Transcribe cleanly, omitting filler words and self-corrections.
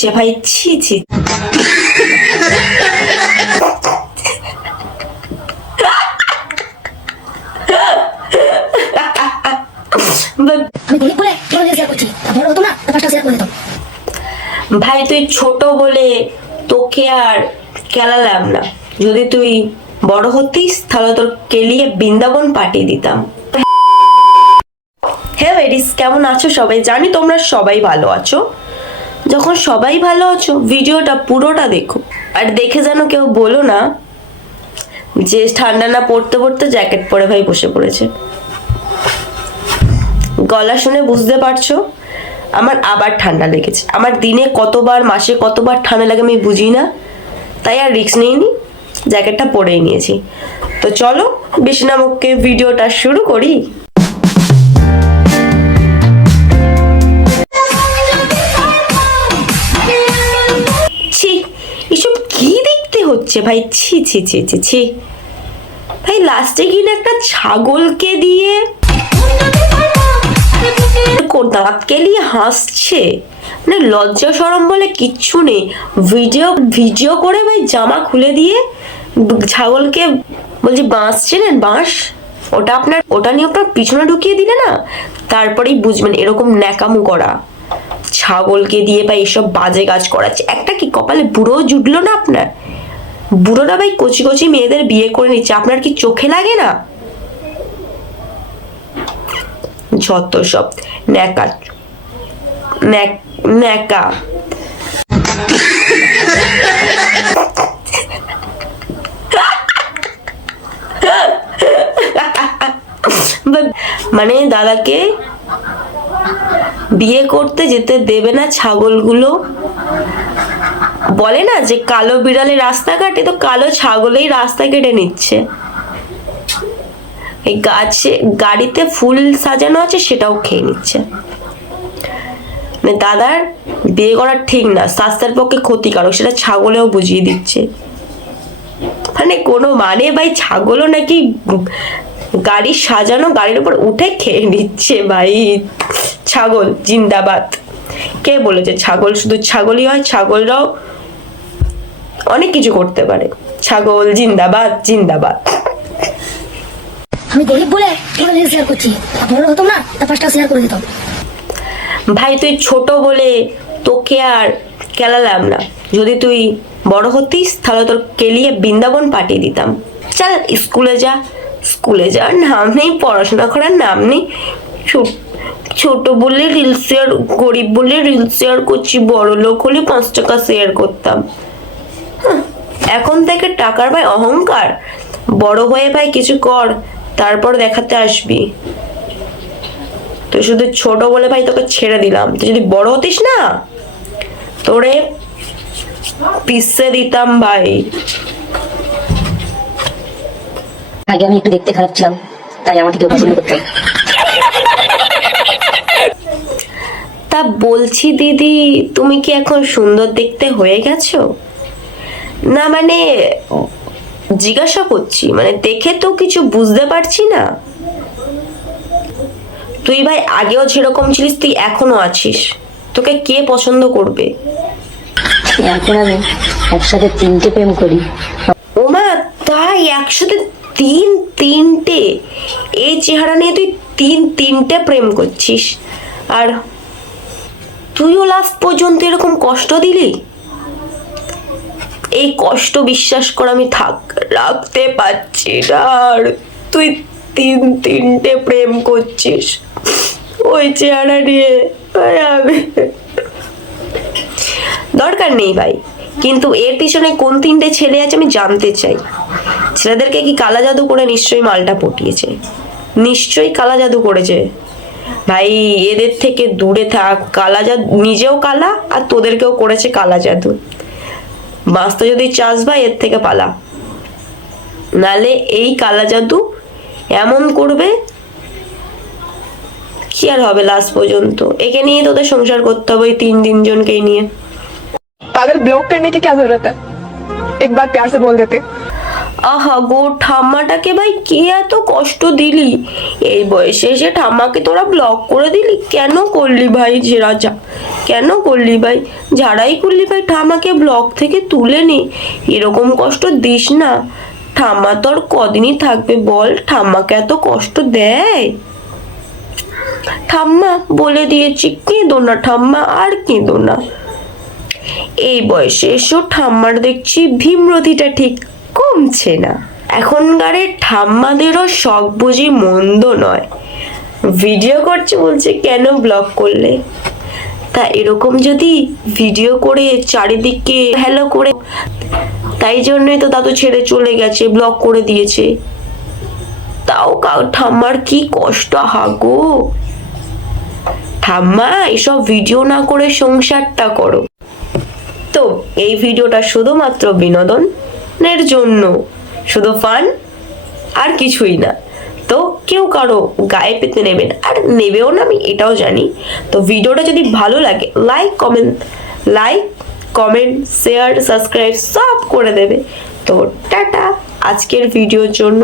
হচ্ছে ভাই, ছি ছি। ভাই তুই ছোট বলে তোকে আর কেলালাম না, যদি তুই বড় হতিস তাহলে তোর কেলিয়ে বৃন্দাবন পাঠিয়ে দিতাম। হ্যাঁ লেডিস, কেমন আছো সবাই? জানি তোমরা সবাই ভালো আছো। যখন সবাই ভালো আছো ভিডিওটা পুরোটা দেখো, আর দেখে যেন কেউ বলো না যে ঠান্ডা না পড়তে পড়তে জ্যাকেট পরে ভাই বসে পড়েছে। গলা শুনে বুঝতে পারছো আমার আবার ঠান্ডা লেগেছে। আমার দিনে কতবার মাসে কতবার ঠান্ডা লাগে আমি বুঝি না, তাই আর রিস্ক নিইনি, জ্যাকেটটা পরেই নিয়েছি। তো চলো বেশি না মুখে ভিডিওটা শুরু করি। ছি, এসব কি দেখতে হচ্ছে ভাই, ছি ছি ছি ছি ছি। ভাই লাস্টে কিনা একটা ছাগলকে দিয়ে দাঁত কেলিয়ে হাসছে, মানে লজ্জা শরম বলে কিচ্ছু নেই। ভিডিও করে ভাই জামা খুলে দিয়ে ছাগলকে বলছি বাঁশ চেনেন, বাঁশ, ওটা নিয়ে আপনার পিছনে ঢুকিয়ে দিলে না, তারপরেই বুঝবেন এরকম ন্যাকামু করা। ছাগলকে দিয়ে ভাই এসব বাজে কাজ করাচ্ছে। একটা কি কপালে বুড়ো জুটলো না আপনার? বুড়োরা ভাই কচি কচি মেয়েদের বিয়ে করে নিচ্ছে, আপনার কি চোখে লাগে না? যত সব ন্যাকা ন্যাকা। মানে দাদাকে বিয়ে করতে যেতে দেবে না ছাগলগুলো। বলে না যে কালো বিড়ালে রাস্তা কাটে, তো কালো ছাগলেই রাস্তা কেটে নিচ্ছে। এই গাছে গাড়িতে ফুল সাজানো আছে সেটাও খেয়ে নিচ্ছে। মানে দাদার বিয়ে করা ঠিক না, স্বাস্থ্যের পক্ষে ক্ষতিকারক, সেটা ছাগলেও বুঝিয়ে দিচ্ছে। মানে কোনো মানে ভাই, ছাগলও নাকি গাড়ি সাজানো গাড়ির উপর উঠে খেয়ে নিচ্ছে ভাই। ছাগল জিন্দাবাদ। কে বলেছে ছাগল শুধু ছাগলই হয়? ছাগলরাও অনেক কিছু করতে পারে। ছাগল জিন্দাবাদ জিন্দাবাদ। আমি গরিব বলে রিল শেয়ার করছি, বড় হতাম না তা 5টা শেয়ার করে দিতাম। ভাই তুই ছোট বলে তোকে আর কেলালাম না, যদি তুই বড় হতিস তাহলে তোর কেলিয়ে বৃন্দাবন পাঠিয়ে দিতাম। চল স্কুলে যা, স্কুলে যাওয়ার নাম নেই, পড়াশোনা করার নাম নেই। ছোট বলে রিল শেয়ার, গরিব বলে রিল শেয়ার করছি, বড় লোক হলে 5 টাকা শেয়ার করতাম। এখন থেকে টাকার ভাই অহংকার, বড় হয়ে ভাই কিছু কর, তারপর দেখাতে আসবি। তুই শুধু ছোট বলে ভাই তোকে ছেড়ে দিলাম, তুই যদি বড় হতিস না তোরে পিসে দিতাম ভাই। আগে আমি একটু দেখতে খারাপ ছিলাম, তাই আমাকে কেউ পছন্দ করতো। তা বলছি দিদি, তুমি কি এখন সুন্দর দেখতে হয়ে গেছো? না মানে জিজ্ঞাসা করছি, মানে দেখে তো কিছু বুঝতে পারছি না। তুই ভাই আগেও যেরকম ছিলিস তুই এখনো আছিস, তোকে কে পছন্দ করবে? এখন আমি একসাথে 3টে প্রেম করি। ওমা তাই, একসাথে তিনটে? এই চেহারা নিয়ে তুই 3টে প্রেম করছিস, আর তুইও লাস্ট পর্যন্ত এরকম কষ্ট দিলি? এই কষ্ট বিশ্বাস কর আমি রাখতে পারছি না। আর তুই 3টে প্রেম করছিস ওই চেহারা নিয়ে। দরকার নেই ভাই, কিন্তু এর পিছনে কোন 3টে ছেলে আছে আমি জানতে চাই। ছেলেদেরকে কি কালা জাদু করে নিশ্চয়ই মালটা পটিয়েছে, নিশ্চয়ই কালা জাদু করেছে ভাই। এদের থেকে দূরে থাক, কালা জাদু, নিজেও কালা আর তোদেরকেও করেছে কালা জাদু। বাঁচতে যদি চাস ভাই এর থেকে পালা, নালে এই কালা জাদু এমন করবে কি আর হবে লাস্ট পর্যন্ত। একে নিয়ে তোদের সংসার করতে হবে, ওই 3 জনকেই নিয়ে। पागल ब्लॉक करने की क्या जरूरत है, एक बार प्यार से बोल देते। আহা গো, ঠাম্মাটাকে ভাই কে এত কষ্ট দিলি? এই বয়সে এসে ঠাম্মাকে তোরা ব্লক করে দিলি, কেন করলি ভাই? যে রাজা, কেন করলি ভাই? ঝাড়াই করলি ভাই, ঠাম্মাকে ব্লক থেকে তুলে নে, এরকম কষ্ট দিস না। ঠাম্মা তোর কদিনই থাকবে বল? ঠাম্মাকে এত কষ্ট দেয়? ঠাম্মা বলে দিয়েছি, কেঁদো না ঠাম্মা, আর কেঁদো না। এই বয়সে এসো ঠাম্মার দেখছি ভীমরতিটা ঠিক কমছে না। এখনকারের ঠাম্মাদেরও শখ বুঝি মন্দ নয়। ভিডিও করছে বলছে কেন ব্লগ করলে? তা এরকম যদি ভিডিও করে চারিদিকে হ্যালো করে, তাই জন্যই তো দাদু ছেড়ে চলে গেছে, ব্লগ করে দিয়েছে। তাও ঠাম্মার কি কষ্ট, হাগো। ঠাম্মা এসব ভিডিও না করে সংসারটা করো। তো এই ভিডিওটা শুধুমাত্র বিনোদনের জন্য, শুধু ফান, আর কিছুই না। তো কেউ কারো গায়ে পেতে নেবে না, আর নেবেও না, আমি এটাও জানি। তো ভিডিওটা যদি ভালো লাগে লাইক কমেন্ট শেয়ার সাবস্ক্রাইব সব করে দেবে। তো টাটা আজকের ভিডিওর জন্য।